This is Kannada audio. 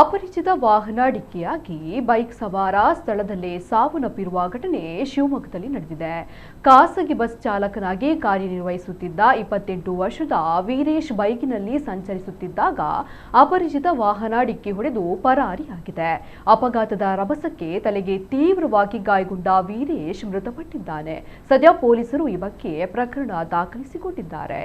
ಅಪರಿಚಿತ ವಾಹನ ಡಿಕ್ಕಿಯಾಗಿ ಬೈಕ್ ಸವಾರ ಸ್ಥಳದಲ್ಲೇ ಸಾವನ್ನಪ್ಪಿರುವ ಘಟನೆ ಶಿವಮೊಗ್ಗದಲ್ಲಿ ನಡೆದಿದೆ. ಖಾಸಗಿ ಬಸ್ ಚಾಲಕನಾಗಿ ಕಾರ್ಯನಿರ್ವಹಿಸುತ್ತಿದ್ದ 28 ವರ್ಷದ ವೀರೇಶ್ ಬೈಕಿನಲ್ಲಿ ಸಂಚರಿಸುತ್ತಿದ್ದಾಗ ಅಪರಿಚಿತ ವಾಹನ ಡಿಕ್ಕಿ ಹೊಡೆದು ಪರಾರಿಯಾಗಿದೆ. ಅಪಘಾತದ ರಭಸಕ್ಕೆ ತಲೆಗೆ ತೀವ್ರವಾಗಿ ಗಾಯಗೊಂಡ ವೀರೇಶ್ ಮೃತಪಟ್ಟಿದ್ದಾನೆ. ಸದ್ಯ ಪೊಲೀಸರು ಈ ಬಗ್ಗೆ ಪ್ರಕರಣ ದಾಖಲಿಸಿಕೊಂಡಿದ್ದಾರೆ.